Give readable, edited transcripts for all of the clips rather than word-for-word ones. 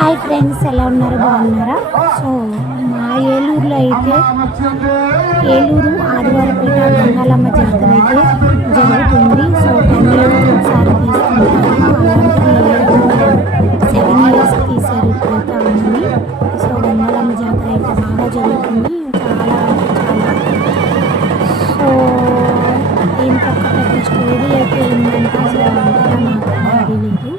Hi friends, ఎలా ఉన్నారు? బాగున్నారా? సో మా ఏలూరులో అయితే ఏలూరు ఆదివారపేట గంగాలమ్మ జాతర అయితే జరుగుతుంది. సో 10 years ఒకసారి తీసుకుంటాము. అలాంటిది 7 years తీసారు ఇప్పుడైతే ఉంది. సో గంగాలమ్మ జాతర అయితే బాగా జరుగుతుంది. చాలా సో దీనికి ఒక పెద్ద స్టోరీ అయితే ఉందంట. సో అంతగా నాకు ఐడియా లేదు.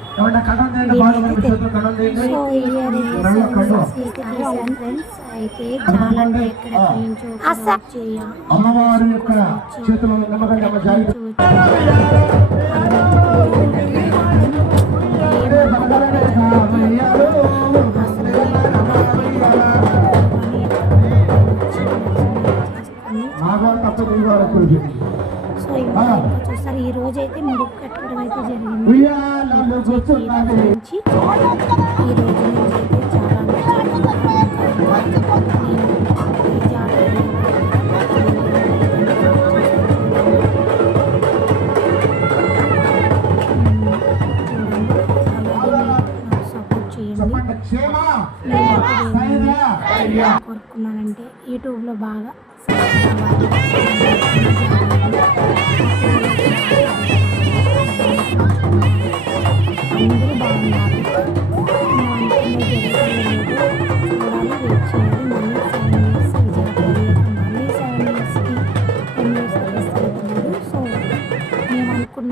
సో ఫ్రెండ్స్ అయితే చాలా అంటే ఎక్కడెక్కడి నుంచో అమ్మవారి యొక్క చేతుల్లో నమ్మకంగా జారి సో ఇంకా చూస్తారు ఈ రోజు అయితే ముడుపు కట్టడం అయితే జరిగింది. ఈ రోజు నుంచి అయితే చాలా సపోర్ట్ చేయండి. కోరుకున్నానంటే యూట్యూబ్లో బాగా అందరూ బాగున్నారు. సో మేము అనుకున్న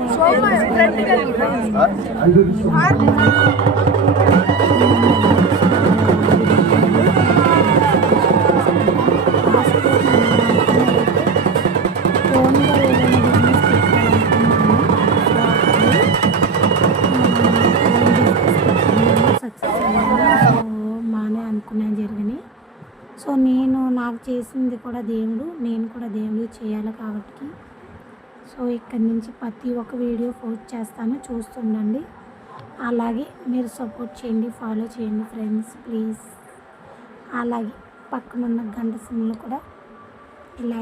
బాగానే అనుకున్నాను జరిగినాయి. సో నాకు చేసింది కూడా దేవుడు, నేను కూడా దేవుడు చేయాలి కాబట్టి సో ఇక్కడి నుంచి ప్రతి ఒక్క వీడియో పోస్ట్ చేస్తాను, చూస్తుండండి. అలాగే మీరు సపోర్ట్ చేయండి, ఫాలో చేయండి ఫ్రెండ్స్ ప్లీజ్. అలాగే పక్కనున్న గంట సిమ్లు కూడా ఇలా